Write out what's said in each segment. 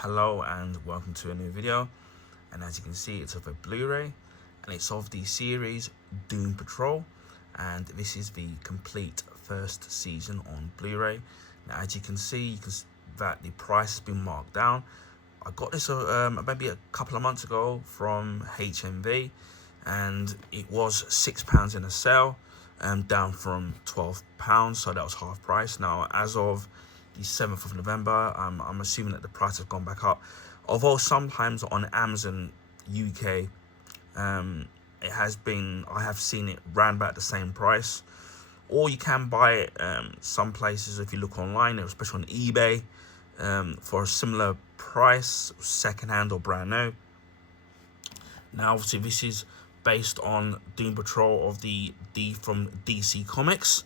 Hello and welcome to a new video, and as you can see it's of a Blu-ray and it's of the series Doom Patrol, and this is the complete first season on Blu-ray. Now as you can see, that the price has been marked down. I got this maybe a couple of months ago from HMV, and it was £6 in a sale, down from £12, so that was half price. Now as of the 7th of November, I'm assuming that the price has gone back up, although sometimes on Amazon UK it has been, I have seen it round about the same price, or you can buy it some places if you look online, especially on eBay, for a similar price, second-hand or brand new. Now obviously this is based on Doom Patrol from DC Comics,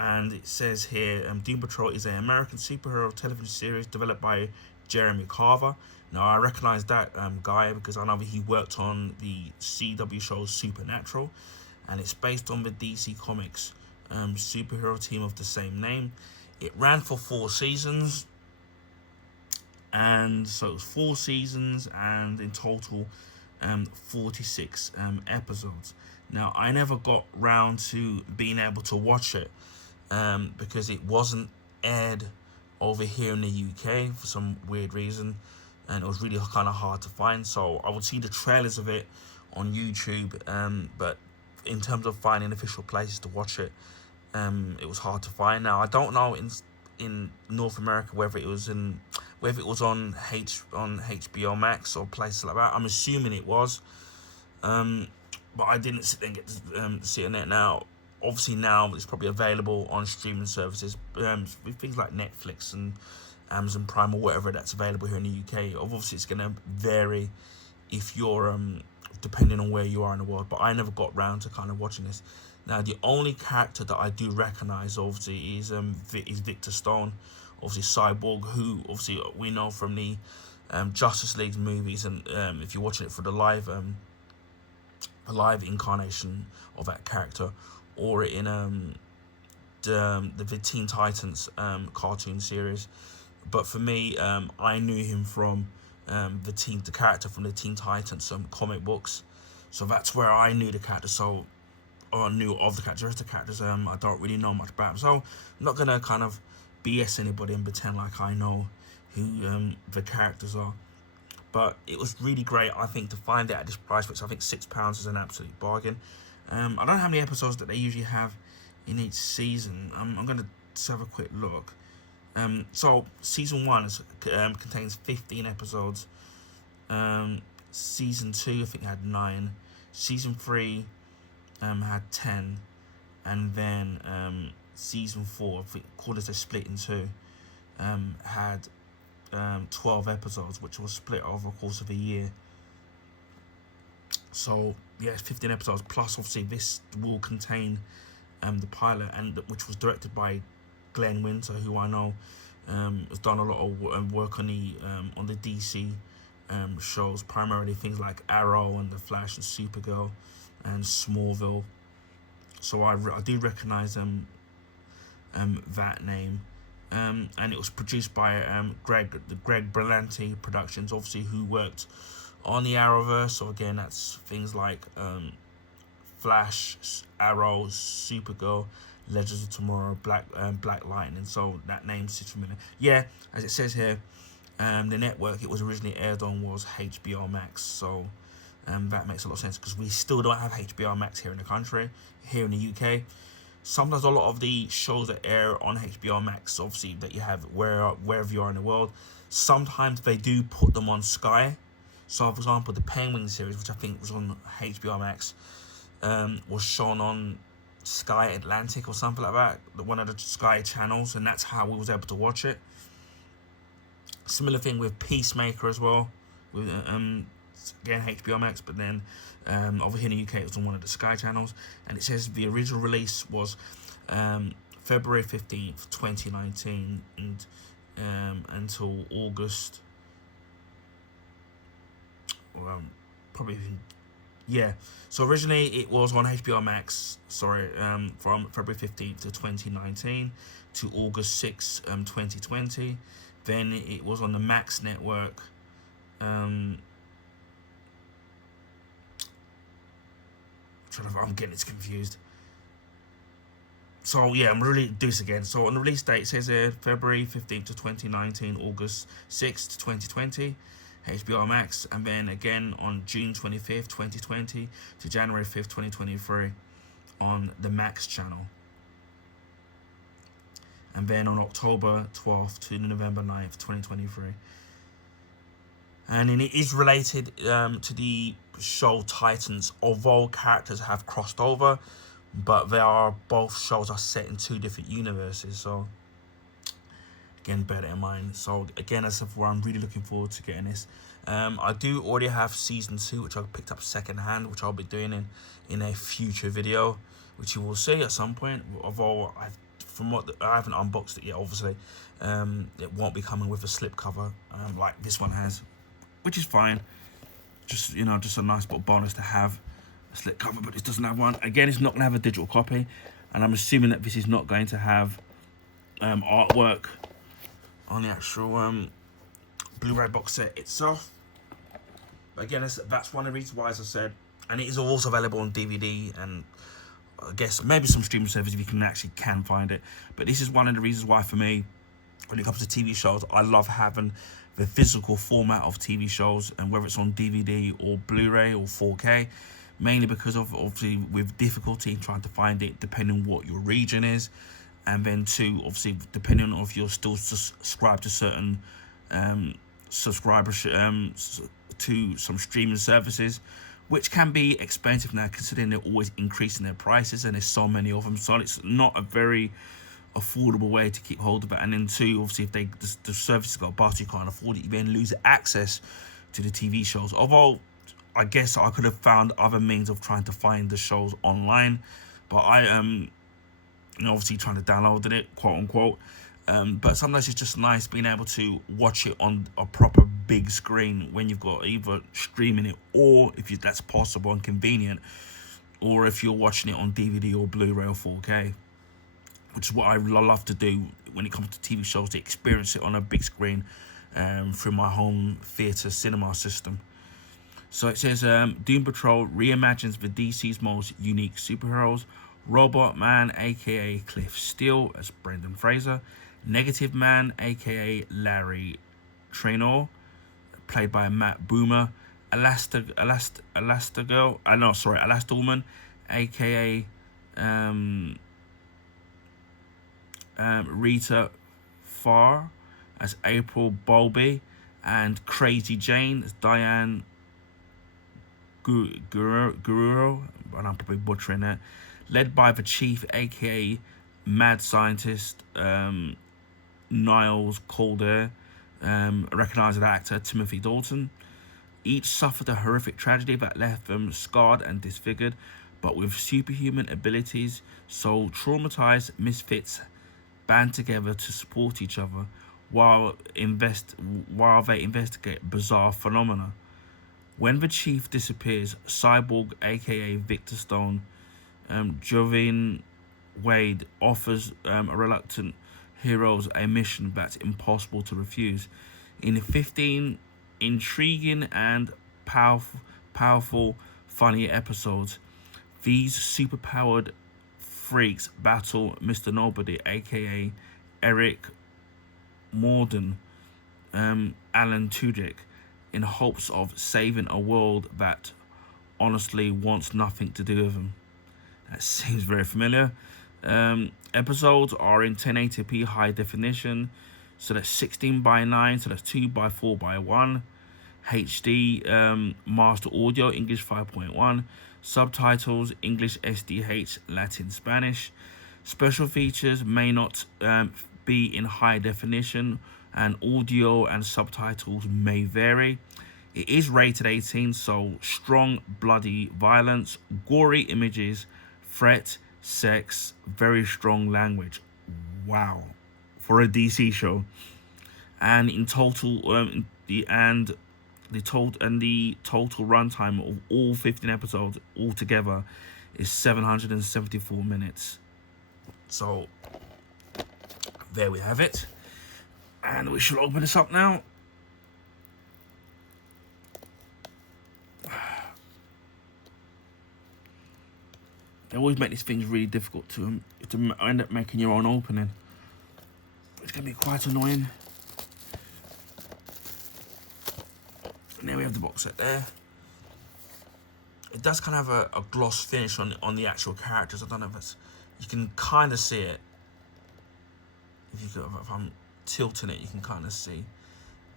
and it says here, Doom Patrol is an American superhero television series developed by Jeremy Carver. Now I recognize that guy because I know that he worked on the CW show Supernatural, and it's based on the DC Comics superhero team of the same name. It ran for 4 seasons, and so it was 4 seasons and in total 46 episodes. Now I never got round to being able to watch it because it wasn't aired over here in the UK for some weird reason, and it was really kind of hard to find. So I would see the trailers of it on YouTube, but in terms of finding official places to watch it, it was hard to find. Now I don't know in North America whether it was on HBO Max or places like that. I'm assuming it was, but I didn't sit there and get to see it. Now obviously now it's probably available on streaming services, with things like Netflix and Amazon Prime or whatever that's available here in the UK. Obviously it's going to vary if you're depending on where you are in the world, but I never got round to kind of watching this. Now the only character that I do recognize obviously is Victor Stone, obviously Cyborg, who obviously we know from the Justice League movies, and if you're watching it for the live incarnation of that character, or in the Teen Titans cartoon series. But for me, I knew him from the character from the Teen Titans comic books, so that's where I knew the character. So or knew of the character. The rest of the characters, I don't really know much about them, so I'm not gonna kind of BS anybody and pretend like I know who the characters are. But it was really great, I think, to find it at this price, which I think £6 is an absolute bargain. I don't know how many episodes that they usually have in each season. I'm going to have a quick look. So season 1 contains 15 episodes. Season 2 I think had 9. Season 3 had 10, and then season 4, I think, called as a split in 2, had 12 episodes, which was split over the course of a year. So yeah, 15 episodes plus obviously this will contain the pilot, and which was directed by Glenn Winter, who I know has done a lot of work on the DC shows, primarily things like Arrow and The Flash and Supergirl and Smallville. So I do recognize that name. And it was produced by Greg Berlanti Productions, obviously, who worked on the Arrowverse. So again, that's things like Flash, Arrow, Supergirl, Legends of Tomorrow, Black Lightning. So that name sits familiar. Yeah, as it says here, the network it was originally aired on was HBO Max. So that makes a lot of sense because we still don't have HBO Max here in the country, here in the UK. Sometimes a lot of the shows that air on HBO Max, obviously, that you have wherever you are in the world, sometimes they do put them on Sky. So, for example, the Penguin series, which I think was on HBO Max, was shown on Sky Atlantic or something like that, one of the Sky channels, and that's how we was able to watch it. Similar thing with Peacemaker as well, with again HBO Max, but then over here in the UK it was on one of the Sky channels, and it says the original release was February 15th 2019, and until August, probably, yeah, so originally it was on HBO Max, from February 15th to 2019 to August 6th 2020. Then it was on the Max network. I'm getting it confused. So yeah, I'm really do this again. So on the release date, it says here February 15th to 2019, August 6th to 2020, HBO Max, and then again on June 25th, 2020 to January 5th, 2023 on the Max channel. And then on October 12th to November 9th, 2023. And it is related to the show Titans, although characters have crossed over, but both shows are set in two different universes. So again, bear that in mind. So again, as of where I'm really looking forward to getting this. I do already have season 2, which I picked up secondhand, which I'll be doing in a future video, which you will see at some point. Although I haven't unboxed it yet, obviously. It won't be coming with a slipcover like this one has, which is fine. Just just a nice little bonus to have a slipcover, but it doesn't have one. Again, it's not going to have a digital copy, and I'm assuming that this is not going to have artwork on the actual Blu-ray box set itself. But again, that's one of the reasons why, as I said, and it is also available on DVD and I guess maybe some streaming service if you can find it. But this is one of the reasons why, for me, when it comes to TV shows, I love having the physical format of TV shows, and whether it's on DVD or Blu-ray or 4K, mainly because of obviously with difficulty in trying to find it depending on what your region is, and then two, obviously depending on if you're still subscribed to certain subscribers to some streaming services, which can be expensive now considering they're always increasing their prices and there's so many of them. So it's not a very affordable way to keep hold of it. And then two, obviously if the services got bust, you can't afford it, you then lose access to the TV shows. Although I guess I could have found other means of trying to find the shows online, but I obviously trying to download it, quote unquote. But sometimes it's just nice being able to watch it on a proper big screen when you've got either streaming it, or if that's possible and convenient, or if you're watching it on DVD or Blu-ray or 4K, which is what I love to do when it comes to TV shows, to experience it on a big screen through my home theatre cinema system. So it says Doom Patrol reimagines the DC's most unique superheroes. Robot Man, aka Cliff Steele, as Brendan Fraser. Negative Man, aka Larry Trainor, played by Matt Boomer. Elastigirl, aka Rita Farr as April Bowlby, and Crazy Jane as Diane Gururo, and I'm probably butchering that, led by the Chief, aka Mad Scientist Niles Calder, recognised actor Timothy Dalton. Each suffered a horrific tragedy that left them scarred and disfigured, but with superhuman abilities. So traumatized misfits band together to support each other while they investigate bizarre phenomena. When the Chief disappears, Cyborg, aka Victor Stone, Jovian Wade, offers reluctant heroes a mission that's impossible to refuse. In 15 intriguing and powerful, funny episodes, these superpowered freaks battle Mr. Nobody, aka Eric Morden, Alan Tudyk, in hopes of saving a world that honestly wants nothing to do with them. That seems very familiar. Episodes are in 1080p high definition, so that's 16:9, so that's 2:4:1. HD master audio, English 5.1. Subtitles, English SDH, Latin Spanish. Special features may not be in high definition, and audio and subtitles may vary. It is rated 18, so strong bloody violence, gory images, threat, sex, very strong language. Wow, for a DC show. And in total, the total runtime of all 15 episodes altogether is 774 minutes. So there we have it. And we shall open this up now. They always make these things really difficult to end up making your own opening. It's going to be quite annoying. And there we have the box set there. It does kind of have a gloss finish on the actual characters. I don't know if it's... You can kind of see it. If I'm tilting it, you can kind of see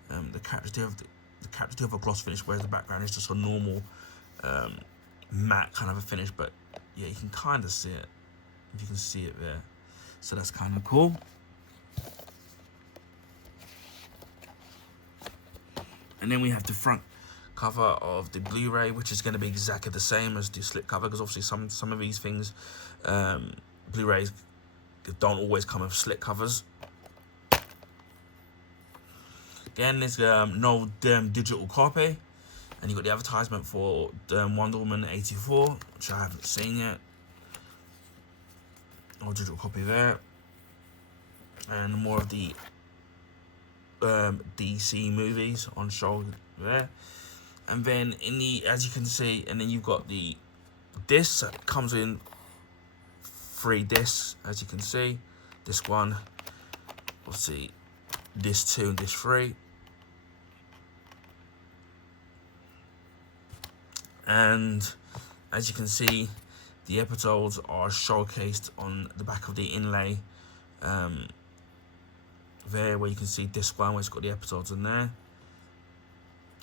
the characters do have a gloss finish, whereas the background is just a normal matte kind of a finish. But yeah, you can kind of see it. If you can see it there, so that's kind of cool. And then we have the front cover of the Blu-ray, which is going to be exactly the same as the slip cover, because obviously some of these things, Blu-rays don't always come with slip covers. Again, there's no digital copy, and you've got the advertisement for Wonder Woman 84, which I haven't seen yet. No digital copy there, and more of the DC movies on show there. And then as you can see, and then you've got the disc that comes in 3 discs, as you can see. Disc 1, we'll see disc 2 and disc 3. And as you can see, the episodes are showcased on the back of the inlay there, where you can see disc 1, where it's got the episodes in there,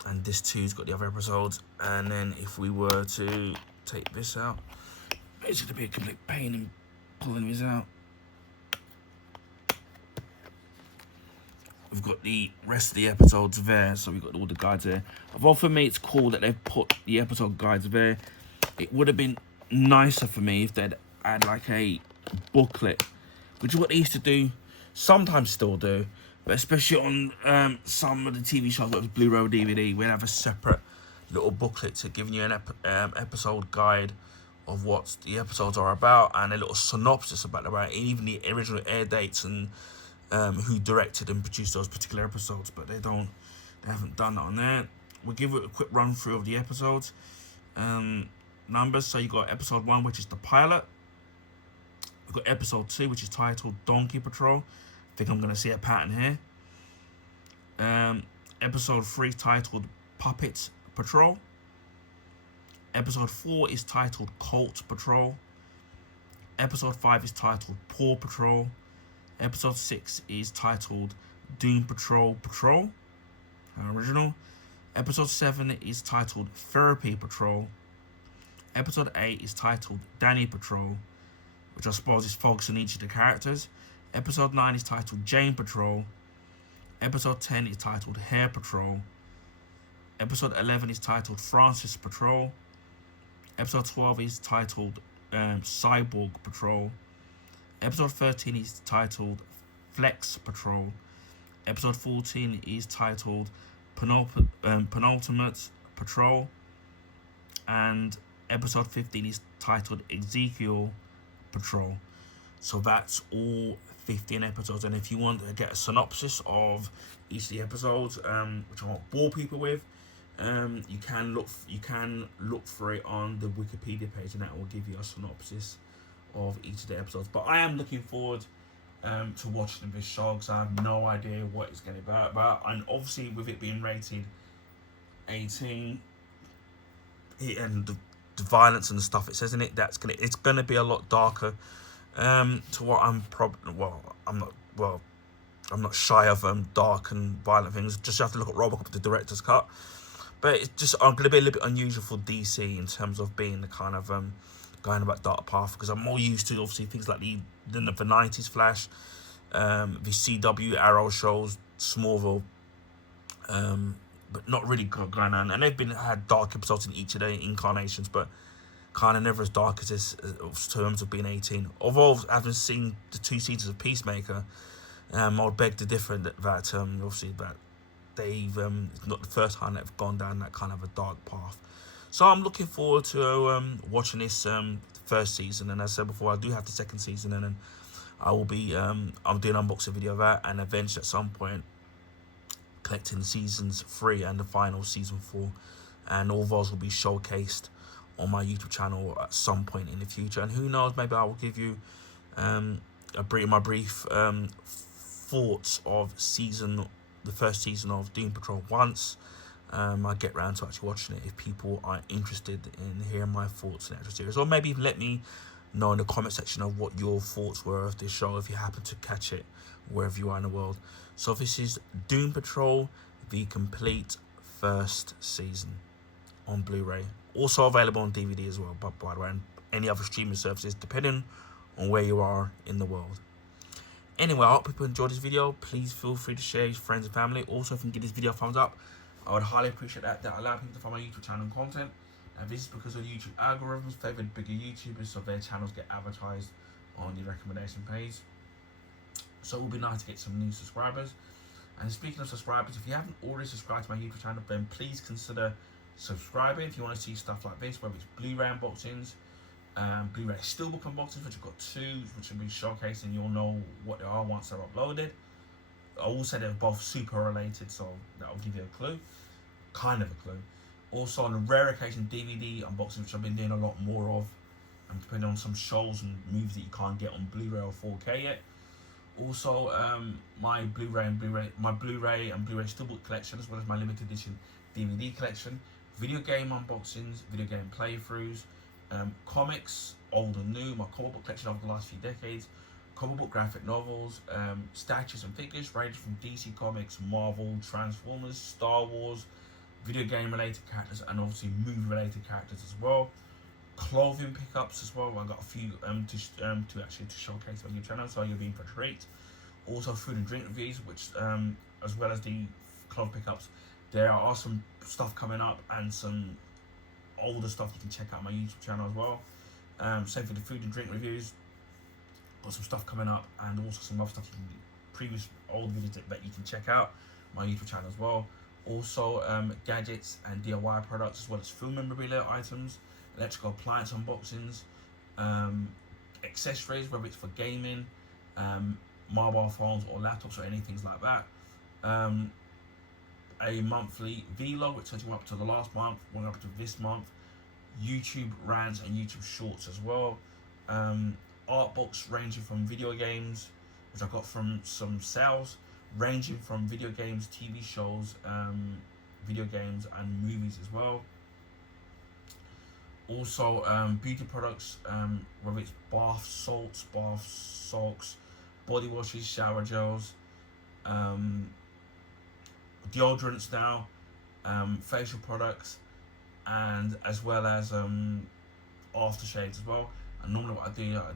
and disc 2's got the other episodes. And then if we were to take this out, it's going to be a complete pain in pulling this out. We've got the rest of the episodes there, so we've got all the guides there. Although for me it's cool that they've put the episode guides there. It would have been nicer for me if they'd add like a booklet, which is what they used to do, sometimes still do, but especially on some of the TV shows like Blu-ray or DVD, we'd have a separate little booklet to give you an episode guide of what the episodes are about, and a little synopsis about even the original air dates and who directed and produced those particular episodes. But they haven't done that on there. We'll give it a quick run through of the episodes numbers. So you got episode 1, which is the pilot. We've got episode 2, which is titled Donkey Patrol. I think I'm going to see a pattern here. Episode 3 titled Puppet Patrol. Episode 4 is titled Colt Patrol. Episode 5 is titled Paw Patrol. Episode 6 is titled Doom Patrol Patrol, original. Episode 7 is titled Therapy Patrol. Episode 8 is titled Danny Patrol, which I suppose is focused on each of the characters. Episode 9 is titled Jane Patrol. Episode 10 is titled Hair Patrol. Episode 11 is titled Francis Patrol. Episode 12 is titled Cyborg Patrol. Episode 13 is titled Flex Patrol. Episode 14 is titled Penultimate Patrol. And episode 15 is titled Ezekiel Patrol. So that's all 15 episodes. And if you want to get a synopsis of each of the episodes, which I won't bore people with, you can look for it on the Wikipedia page, and that will give you a synopsis of each of the episodes. But I am looking forward to watching this show, because I have no idea what it's going to be about. And obviously with it being rated 18, and the violence and the stuff it says in it, it's gonna be a lot darker to what I'm not shy of dark and violent things. Just have to look at Robocop, the director's cut. But it's just going to be a little bit unusual for DC in terms of being the kind of going about dark path, because I'm more used to obviously things like the 90s Flash, the CW Arrow shows, Smallville, but not really going on. And they've had dark episodes in each of their incarnations, but kind of never as dark as this in terms of being 18. Although having seen the 2 seasons of Peacemaker, I would beg to differ that obviously that they've it's not the first time they've gone down that kind of a dark path. So I'm looking forward to watching this first season, and as I said before, I do have the second season, and then I will be I'm doing an unboxing video of that, and eventually at some point collecting seasons 3 and the final season 4, and all those will be showcased on my YouTube channel at some point in the future. And who knows, maybe I will give you my brief thoughts of the first season of Doom Patrol once I get around to actually watching it, if people are interested in hearing my thoughts on the actual series. Or maybe even let me know in the comment section of what your thoughts were of this show, if you happen to catch it wherever you are in the world. So this is Doom Patrol, the complete first season on Blu-ray. Also available on DVD as well, but by the way, and any other streaming services, depending on where you are in the world. Anyway, I hope people enjoyed this video. Please feel free to share with your friends and family. Also, if you can give this video a thumbs up, I would highly appreciate that. That allows people to find my YouTube channel and content. And this is because of YouTube algorithms favor bigger YouTubers, so their channels get advertised on the recommendation page. So it would be nice to get some new subscribers. And speaking of subscribers, if you haven't already subscribed to my YouTube channel, then please consider subscribing if you want to see stuff like this, whether it's Blu-ray unboxings, Blu-ray Steelbook unboxings, which I've got 2, which will be showcased, and you'll know what they are once they're uploaded. I will say they're both super related, so that will give you a clue, kind of a clue. Also, on a rare occasion, DVD unboxings, which I've been doing a lot more of, and depending on some shows and movies that you can't get on Blu-ray or 4K yet. Also, my Blu-ray and Blu-ray Steelbook collection, as well as my limited edition DVD collection, video game unboxings, video game playthroughs, comics, old and new, my comic book collection over the last few decades, comic book graphic novels, statues and figures ranging from DC Comics, Marvel, Transformers, Star Wars, video game related characters, and obviously movie related characters as well. Clothing pickups as well. I've got a few to showcase on your channel, so you're being for a treat. Also food and drink reviews, which as well as the clothing pickups, there are some stuff coming up and some older stuff you can check out on my YouTube channel as well. Same for the food and drink reviews. Got some stuff coming up, and also some other stuff old videos that you can check out my YouTube channel as well. Also gadgets and DIY products, as well as film memorabilia items, electrical appliance unboxings, accessories, whether it's for gaming, mobile phones or laptops or anything like that. A monthly vlog, which takes you up to the last month, going up to this month. YouTube rants and YouTube shorts as well. Art books ranging from video games, which I got from some sales, ranging from video games, TV shows, video games and movies as well. Also beauty products, whether it's bath salts, bath soaks, body washes, shower gels, deodorants now, facial products, and as well as aftershaves as well. And normally what I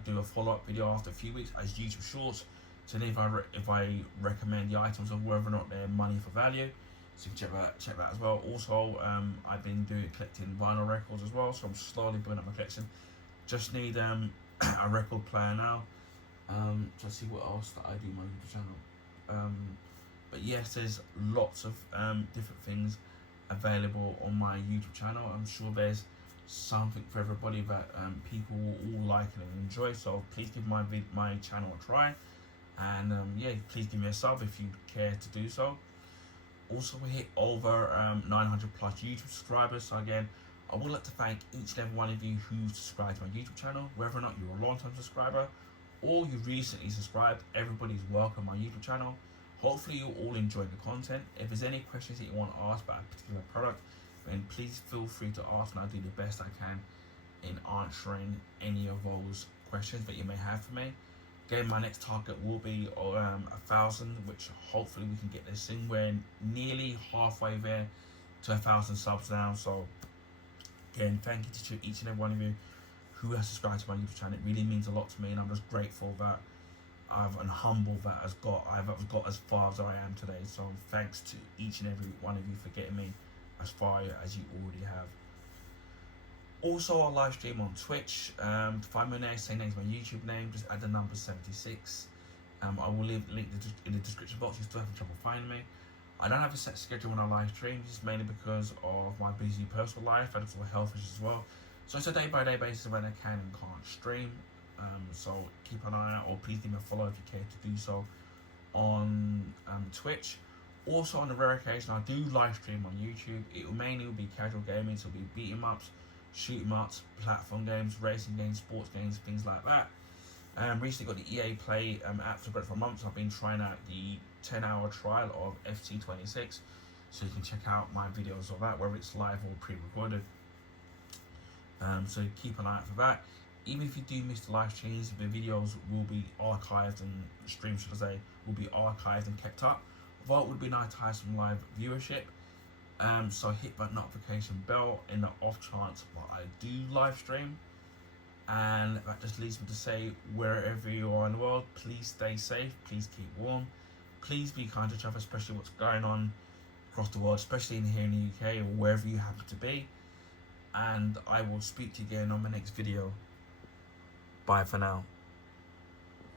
do a follow-up video after a few weeks as YouTube shorts, so then if I recommend the items of whether or not they're money for value, so you can check that as well. Also I've been collecting vinyl records as well, so I'm slowly building up my collection. Just need a record player now. Let's see what else that I do on my YouTube channel. But yes, there's lots of different things available on my YouTube channel. I'm sure there's something for everybody that people will all like and enjoy. So please give my channel a try, and yeah, please give me a sub if you care to do so. Also, we hit over 900 plus YouTube subscribers. So again, I would like to thank each and every one of you who subscribed to my YouTube channel, whether or not you're a long-time subscriber or you recently subscribed. Everybody's welcome on my YouTube channel. Hopefully you all enjoyed the content. If there's any questions that you want to ask about a particular product, then please feel free to ask, and I'll do the best I can in answering any of those questions that you may have for me. Again, my next target will be 1,000, which hopefully we can get this in. We're nearly halfway there to 1,000 subs now. So again, thank you to each and every one of you who has subscribed to my YouTube channel. It really means a lot to me, and I'm just grateful that and humbled that I've got as far as I am today. So thanks to each and every one of you for getting me as far as you already have. Also, I live stream on Twitch. To find my name, same name as my YouTube name, just add the number 76. I will leave the link in the description box if you still having trouble finding me. I don't have a set schedule when I live stream, just mainly because of my busy personal life and for health issues as well. So it's a day-by-day basis when I can and can't stream. So keep an eye out, or please give me a follow if you care to do so on Twitch. Also, on the rare occasion I do live stream on YouTube, it will mainly be casual gaming, so it'll be beat 'em ups, shoot 'em ups, platform games, racing games, sports games, things like that. Recently got the EA Play app for months. I've been trying out the 10-hour trial of FC26, so you can check out my videos of that, whether it's live or pre-recorded. So keep an eye out for that. Even if you do miss the live streams, the videos will be archived, and streams, should I say, will be archived and kept up. Although it would be nice to have some live viewership. So hit that notification bell in the off chance that I do live stream. And that just leads me to say, wherever you are in the world, please stay safe, please keep warm, please be kind to each other, especially what's going on across the world, especially here in the UK or wherever you happen to be. And I will speak to you again on my next video. Bye for now.